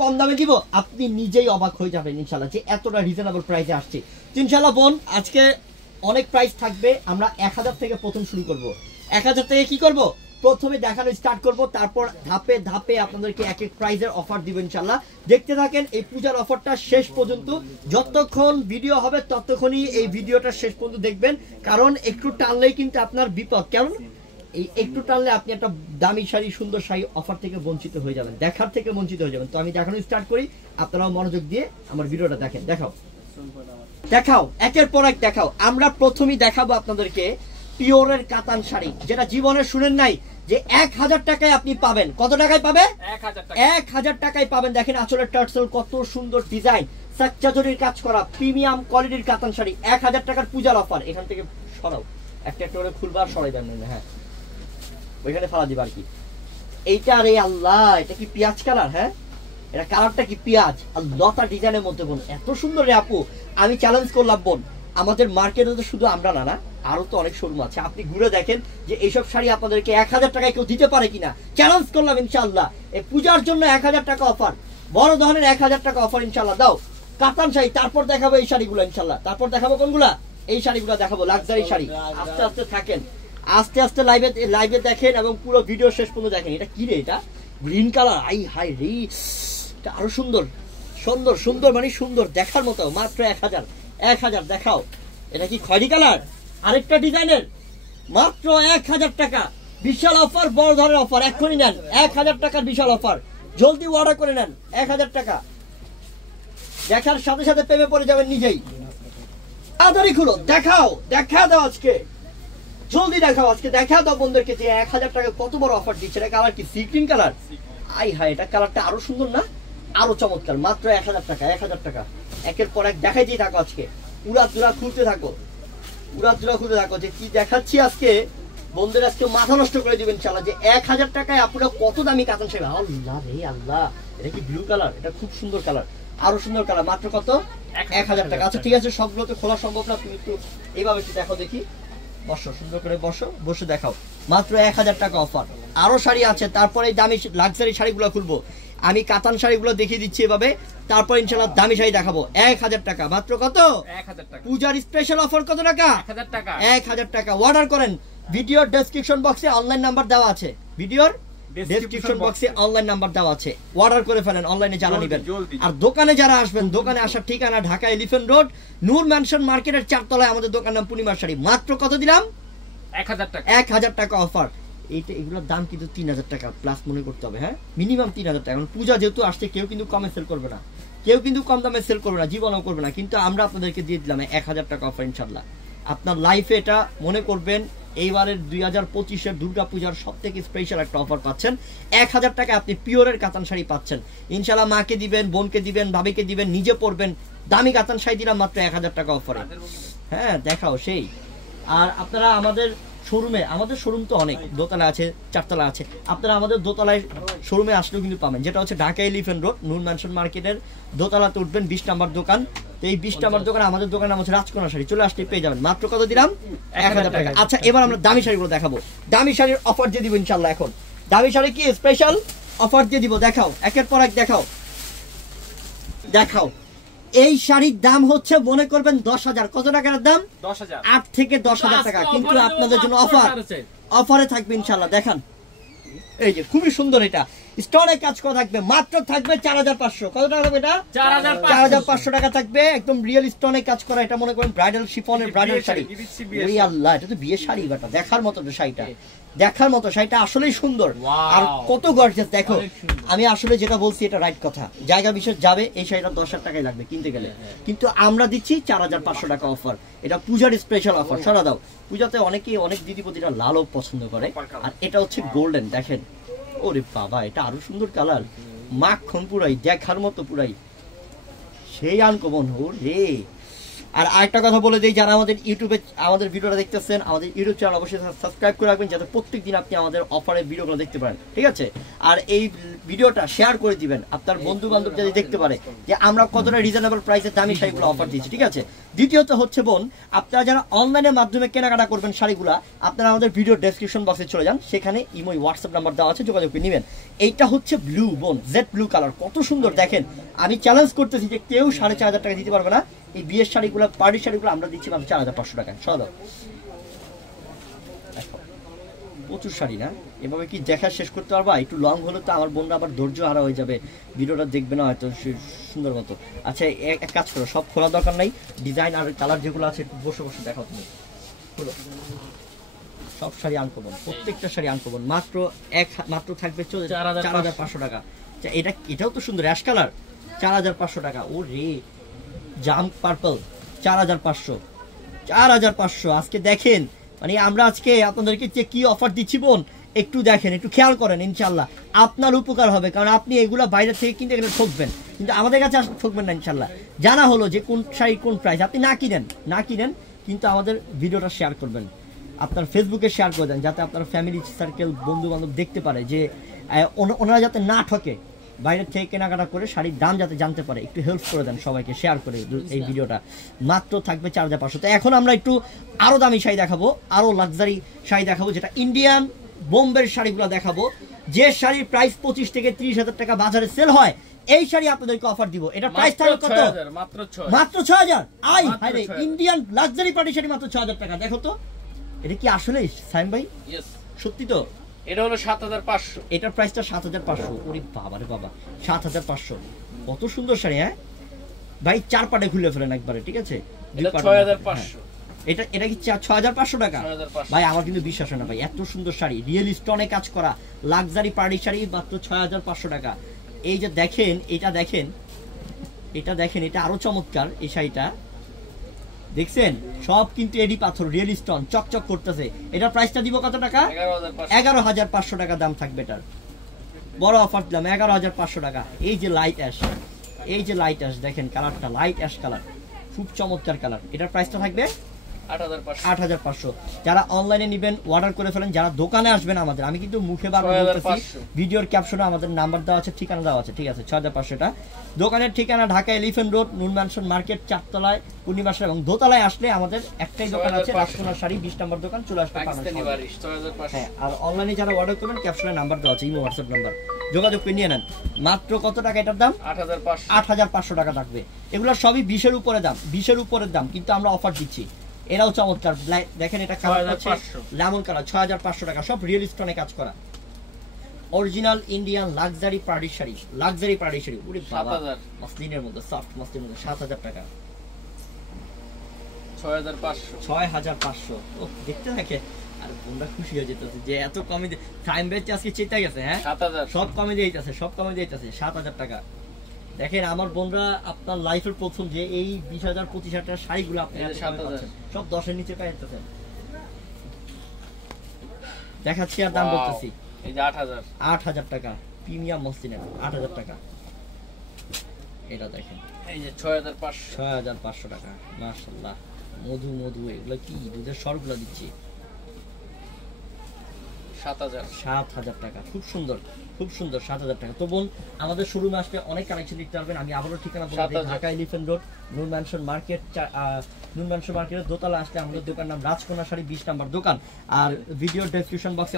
কম দামে দিব, আপনি নিজেই অবাক হয়ে যাবেন ইনশাআল্লাহ যে এতটা রিজনেবল প্রাইসে আসছে। ইনশাআল্লাহ বোন আজকে অনেক প্রাইস থাকবে, আমরা 1000 থেকে প্রথম শুরু করব। 1000 থেকে কি করব, প্রথমে দেখানো স্টার্ট করব, তারপর ধাপে ধাপে আপনাদেরকে এক এক প্রাইজের অফার দিব ইনশাআল্লাহ। দেখতে থাকেন এই পূজার অফারটা শেষ পর্যন্ত, যতক্ষণ ভিডিও হবে ততক্ষণই এই ভিডিওটা শেষ পর্যন্ত দেখবেন, কারণ একটু টানলেই কিন্তু আপনার বিপদ। কারণ এই একটু টানলে আপনি একটা দামি শাড়ি, সুন্দর শাড়ি অফার থেকে বঞ্চিত হয়ে যাবেন, দেখার থেকে বঞ্চিত হয়ে যাবেন। তো আমি দেখানো স্টার্ট করি, আপনারাও মনোযোগ দিয়ে আমার ভিডিওটা দেখেন। দেখাও দেখাও, একের পর এক দেখাও। আমরা প্রথমেই দেখাবো আপনাদেরকে পিওরের কাতান শাড়ি, যেটা জীবনে শুনেন নাই যে 1000 টাকায় আপনি পাবেন। কত টাকায় পাবে? 1000 টাকায় পাবেন। দেখেন আঁচলের টার্সেল, কত সুন্দর ডিজাইন, সাকচাজরির কাজ করা প্রিমিয়াম কোয়ালিটির কাতান শাড়ি, 1000 টাকার পূজার অফার। এখান থেকে সরাও, একটা একটা করে খুলবার সরাই দেন। হ্যাঁ ওইখানে ফালা দিবা আর কি। এইটা রে আল্লাহ, এটা কি পেঁয়াজ কালার? হ্যাঁ এটা কালারটা কি পেঁয়াজ আর লতা ডিজাইনের মধ্যে বোন, এত সুন্দর রে আপু। আমি চ্যালেঞ্জ করলাম বোন, আমাদের মার্কেটে তো শুধু আমরা না, আরো তো অনেক শোরুম আছে, আপনি ঘুরে দেখেন যে এইসব শাড়ি আপনাদেরকে 1000 টাকায় কেউ দিতে পারে কিনা। চ্যালেঞ্জ করলাম ইনশাআল্লাহ, এই পূজার জন্য 1000 টাকা অফার, বড় ধরনের 1000 টাকা অফার ইনশাআল্লাহ। দাও কাতান শাড়ি, তারপর দেখাবো এই শাড়িগুলো ইনশাআল্লাহ। তারপর দেখাবো কোনগুলা? এই শাড়িগুলো দেখাবো, লাক্সারি শাড়ি। আস্তে আস্তে থাকেন, আস্তে আস্তে লাইভে দেখেন এবং পুরো ভিডিও শেষ পর্যন্ত দেখেন। এটা কি রে? এটা গ্রিন কালার, আই হাই রে, এটা আরো সুন্দর সুন্দর সুন্দর, মানে সুন্দর দেখার মতো। মাত্র 1000 দেখাও। এটা কি খয়েরি কালার? আরেকটা ডিজাইনের, মাত্র 1000 টাকা। বিশাল অফার, বড় ধরনের অফার, এক্ষুনি নেন। 1000 টাকার বিশাল অফার, জলদি অর্ডার করে নেন। 1000 টাকা দেখার সাথে সাথে প্রেমে পড়ে যাবেন নিজেই। তাড়াতাড়ি খুলো, দেখাও, দেখা দাও আজকে, জলদি দেখাও আজকে, দেখা দাও বন্ধুদেরকে যে 1000 টাকা কত বড় অফার দিচ্ছে। এটা কালার কি? Sea green colour. আই হাই, এটা কালারটা আরো সুন্দর না, আরো চমৎকার। মাত্র 1000 টাকা, 1000 টাকা। একের পর এক দেখাইতেই থাকো আজকে, উড়াত জোড়া খুলতে থাকো, উড়াত জোড়া খুলতে থাকো যে কি দেখাচ্ছি আজকে। বন্ধুদের আজকে মাথা নষ্ট করে দিবেন ইনশাআল্লাহ যে 1000 টাকায় আপনারা কত দামি কাতান শাড়ি। আল্লাহ রে আল্লাহ, এটা কি ব্লু কালার? এটা খুব সুন্দর কালার, আরো সুন্দর কালার। মাত্র কত? 1000 টাকা। আচ্ছা ঠিক আছে, সবগুলো তো খোলা সম্ভব না, তুমি একটু এইভাবে একটু দেখো দেখি। বসো, সুন্দর করে বসো, বসে দেখাও। মাত্র 1000 টাকা অফার। আরো শাড়ি আছে, তারপরে এই দামি লাক্সারি শাড়িগুলো খুলবো। আমি কাতান শাড়িগুলো দেখিয়ে দিচ্ছি এভাবে, তারপর ইনশাআল্লাহ দামি শাড়ি দেখাবো। 1000 টাকা। মাত্র কত? 1000 টাকা। পূজার স্পেশাল অফার কত টাকা? 1000 টাকা। 1000 টাকা। অর্ডার করেন, ভিডিওর ডেসক্রিপশন বক্সে অনলাইন নাম্বার দেওয়া আছে, ভিডিওর ডেসক্রিপশন বক্সে অনলাইন নাম্বার দেওয়া আছে। অর্ডার করে ফেলেন, অনলাইনে জানা নেবেন। আর দোকানে যারা আসবেন, দোকানে আসার ঠিকানা ঢাকা এলিফ্যান্ট রোড, নূর ম্যানশন মার্কেটের 4 তলায় আমাদের দোকান নাম পূর্ণিমার শাড়ি। মাত্র কত দিলাম? 1000 টাকা। 1000 টাকা অফার। এইটা এগুলোর দাম কিন্তু 3000 টাকা প্লাস মনে করতে হবে। হ্যাঁ মিনিমাম 3000 টাকা। কারণ পূজা যেহেতু আসছে, কেউ কিন্তু কমে সেল করবে না, কেউ কিন্তু কম দামে সেল করবে না, জীবনও করবে না। কিন্তু আমরা আপনাদেরকে দিয়ে দিলাম 1000 টাকা অফার ইনশাআল্লাহ। আপনার লাইফে এটা মনে করবেন এইবারের 2025-এর দুর্গা পূজার সব থেকে স্পেশাল একটা অফার পাচ্ছেন। 1000 টাকা আপনি পিওরের কাতান শাড়ি পাচ্ছেন ইনশাআল্লাহ। মাকে দিবেন, বোনকে দিবেন, ভাবিকে দিবেন, নিজে পরবেন। দামি কাতান শাড়ি দিলাম মাত্র 1000 টাকা অফারে। হ্যাঁ দেখাও সেই। আর আপনারা আমাদের শোরুমে, আমাদের শোরুম তো অনেক, দোতলা আছে, 4 তলা আছে। আপনারা আমাদের দোতলায় শোরুমে আসলেও কিন্তু পাবেন, যেটা হচ্ছে ঢাকা এলিফ্যান্ট রোড, নূর ম্যানশন মার্কেটের দোতলাতে উঠবেন, 20 নম্বর দোকান। তো এই 20 নম্বর দোকানে আমাদের দোকানের নাম হচ্ছে রাজকন্যা শাড়ি। চলে আসলে পেয়ে যাবেন। মাত্র কত দিলাম? 1000 টাকা। আচ্ছা এবার আমরা দামি শাড়িগুলো দেখাবো। দামি শাড়ির অফার দিয়ে দিব ইনশাআল্লাহ। এখন দামি শাড়ি কি স্পেশাল অফার দিয়ে দিব, দেখাও, একের পর এক দেখাও, দেখাও। এই শাড়ির দাম হচ্ছে মনে করবেন 10,000। কত টাকার দাম? 10,000। 8 থেকে 10,000 টাকা। কিন্তু আপনাদের জন্য অফার, অফারে থাকবে ইনশাআল্লাহ। দেখান, এই যে খুবই সুন্দর, এটা স্টোনে কাজ করা থাকবে। মাত্র থাকবে 4500। কত টাকা থাকবে এটা? 4500 টাকা থাকবে। একদম রিয়েল স্টোনে কাজ করা। এটা মনে করেন ব্রাইডাল শিফনের ব্রাইডাল শাড়ি। ওই আল্লাহ, এটা তো বিয়ের শাড়ি। বাটা দেখার মতো শাড়িটা, দেখার মতো শাড়িটা আসলেই সুন্দর। আর কত গর্জিয়াস দেখো। আমি আসলে যেটা বলছি এটা রাইট কথা। জায়গা বিশেষ যাবে, এই শাড়িটা 10,000 টাকায় লাগবে কিনতে গেলে, কিন্তু আমরা দিচ্ছি 4500 টাকা অফার। এটা পূজার স্পেশাল অফার। সরা দাও। পূজাতে অনেকেই, অনেক দিদিপতিরা লালও পছন্দ করে, আর এটা হচ্ছে গোল্ডেন। দেখেন, ওরে বাবা, এটা আরো সুন্দর কালার, মাখন পুরাই, দেখার মতো পুরাই সেই আনকমন। রে আর আরেকটা কথা বলে দিই, যারা আমাদের ইউটিউবে আমাদের ভিডিওটা দেখতেছেন, আমাদের ইউটিউব চ্যানেল অবশ্যই সাবস্ক্রাইব করে রাখবেন, যাতে প্রত্যেকদিন আপনি আমাদের অফারের ভিডিওগুলো দেখতে পারেন, ঠিক আছে? আর এই ভিডিওটা শেয়ার করে দিবেন আপনার বন্ধু বান্ধব যদি দেখতে পারে যে আমরা কতটা রিজনেবল প্রাইসে দামি শাড়িগুলো অফার দিচ্ছি, ঠিক আছে? দ্বিতীয়ত হচ্ছে বোন, আপনারা যারা অনলাইনের মাধ্যমে কেনাকাটা করবেন শাড়িগুলা, আপনারা আমাদের ভিডিও ডেসক্রিপশন বক্সে চলে যান, সেখানে ইমো হোয়াটসঅ্যাপ নাম্বার দেওয়া আছে, যোগাযোগ করে নেবেন। এইটা হচ্ছে ব্লু বোন, জেড ব্লু কালার, কত সুন্দর দেখেন। আমি চ্যালেঞ্জ করতেছি যে কেউ 4,500 টাকা দিতে পারবে না এই বিয়ের শাড়িগুলো, পার্টির শাড়িগুলো আমরা দিচ্ছি মাত্র 4,500 টাকা। সদা প্রচুর শাড়ি না, এভাবে কি দেখা শেষ করতে পারবা? একটু লং হলে তো আমার বোনরা আবার ধৈর্য হারা হয়ে যাবে, ভিডিওটা দেখবে না হয়তো সুন্দর মতো। আচ্ছা এক কাজ করো, সব খোলা দরকার নাই, ডিজাইন আর কালার যেগুলো আছে একটু বসে বসে দেখাও তুমি। সব শাড়ি আনকমন, প্রত্যেকটা শাড়ি আনকমন, মাত্র থাকবে 4,500 টাকা। এটাও তো সুন্দর, অ্যাশ কালার, 4,500 টাকা। ও রে, জাম পার্পল, 4,500। আজকে দেখেন, মানে আমরা আজকে আপনাদেরকে যে কি অফার দিচ্ছি বোন, একটু দেখেন, একটু খেয়াল করেন, ইনশাল্লাহ আপনার উপকার হবে। কারণ আপনি এগুলো বাইরে থেকে কিনতে গেলে ঠকবেন, কিন্তু আমাদের কাছে আসলে ঠকবেন না ইনশাল্লাহ। জানা হলো যে কোন শাড়ি কোন প্রাইস, আপনি না কিনেন, কিন্তু আমাদের ভিডিওটা শেয়ার করবেন, আপনার ফেসবুকে শেয়ার করে দেন, যাতে আপনার ফ্যামিলি সার্কেল বন্ধু বান্ধব দেখতে পারে যে ওনারা যাতে না ঠকে, বাইরের থেকে কেনাকাটা করে শাড়ির দাম যাতে জানতে পারে। একটু হেল্প করে দেন সবাইকে, শেয়ার করে এই ভিডিওটা। মাত্র থাকবে 4,500। তো এখন আমরা একটু আরো দামি শাড়ি দেখাবো, আরো লাক্সারি শাড়ি দেখাবো, যেটা ইন্ডিয়ান বোম্বের শাড়িগুলো দেখাবো, যে শাড়ির প্রাইস 25 থেকে 30,000 টাকা বাজারে সেল হয়। এই শাড়ি আপনাদেরকে অফার দিব, এটা প্রাইস থাকবে কত? মাত্র 6,000। ইন্ডিয়ান লাক্সারি পার্টি শাড়ি মাত্র 6,000 টাকা। দেখো তো, এটা কি আসলে সাইম ভাই? সত্যি তো? এটা হলো 7,500, এটার প্রাইসটা 7,500। ওরে বাবা রে বাবা, 7,500। কত সুন্দর শাড়ি। হ্যাঁ ভাই, 4 পাটে খুলে ফেলেন একবারে, ঠিক আছে? এটা 6,500। এটা কি 6,500 টাকা? ভাই আমার কিন্তু বিশ্বাস হয় না ভাই, এত সুন্দর শাড়ি, রিয়েল স্টোনে কাজ করা লাক্সারি পার্টি শাড়ি মাত্র 6,500 টাকা। এই যে দেখেন, এটা দেখেন, এটা আরো চমৎকার। এই শাড়িটা দেখছেন, সব কিন্তু এডি পাথর, রিয়েল স্টোন, চকচক করতেছে। এটার প্রাইসটা দিব কত টাকা? 11,500 টাকা দাম থাকবে এটার। বড় অফার দিলাম, 11,500 টাকা। এই যে লাইট অ্যাশ, দেখেন কালারটা, লাইট অ্যাশ কালার, খুব চমৎকার কালার। এটার প্রাইসটা থাকবে 8,500। যারা অনলাইনে নেবেন অর্ডার করে ফেলেন, যারা দোকানে আসবেন আমাদের, আমি কিন্তু মুখে বারবার বলতেছি, ভিডিওর ক্যাপশনে আমাদের নাম্বার দেওয়া আছে, ঠিকানা দেওয়া আছে, ঠিক আছে? 6,500 দোকানের ঠিকানা ঢাকা এলিফ্যান্ট রোড, নুন ম্যানশন মার্কেট, 4 তলায় পূর্ণিমাশা, এবং দোতলায় আসলে আমাদের একটাই দোকান আছে, রাজকোনা শাড়ি 20 নম্বর দোকান, চলে আসতে পারেন। হ্যাঁ, আর অনলাইনে যারা অর্ডার করবেন ক্যাপশনে নাম্বার দেওয়া আছে, ইমো হোয়াটসঅ্যাপ নাম্বার, যোগাযোগ করে নিয়ে নেন। মাত্র কত টাকা এটার দাম? 8,500 টাকা থাকবে। এগুলো সবই 20-এর উপরের দাম, কিন্তু আমরা অফার দিচ্ছি। এরাও চমৎকার, দেখেন এটা কালার আছে লেমন কালার, 6,500 টাকা। সব রিয়েল স্টোনে কাজ করা, original Indian luxury party sari, ওরে বাবা, মসলিনের মধ্যে, সফট মসলিনের মধ্যে, 7,000 টাকা। 6,500। ও দেখতে থাকে আর বোনরা খুশি হয়ে যেতেছে যে এত কমে টাইম বেচে, আজকে চেতে গেছে। হ্যাঁ, সব কমে দিয়েছে, 7,000 টাকা। দেখেন আমার বোনরা, আপনার লাইফের প্রথম যে এই 20,000 25,000 টাকার শাড়িগুলো আপনি সব 10-এর নিচে পেয়ে যেতেছেন। দেখাচ্ছি আর দাম বলতেছি, এই যে 8,000 টাকা, প্রিমিয়াম মসলিনের, 8,000 টাকা। এটা দেখেন, এই যে 6,500 টাকা। মাশাআল্লাহ, মধু এগুলো কি দুধের সরগুলো দিচ্ছি। 7,000 টাকা, খুব সুন্দর 7,000 টাকা। তো বোন, আমাদের শোরুমে আসলে অনেক কালেকশন দেখতে পারবেন। আমি আবারও ঠিকানা বলে দিই, ঢাকা এলিফ্যান্ট রোড, নুন ম্যানশন মার্কেটের দোতলা আসলে আমাদের দোকান নাম রাজকোনা শাড়ি, 20 নম্বর দোকান। আর ভিডিও ডেসক্রিপশন বক্সে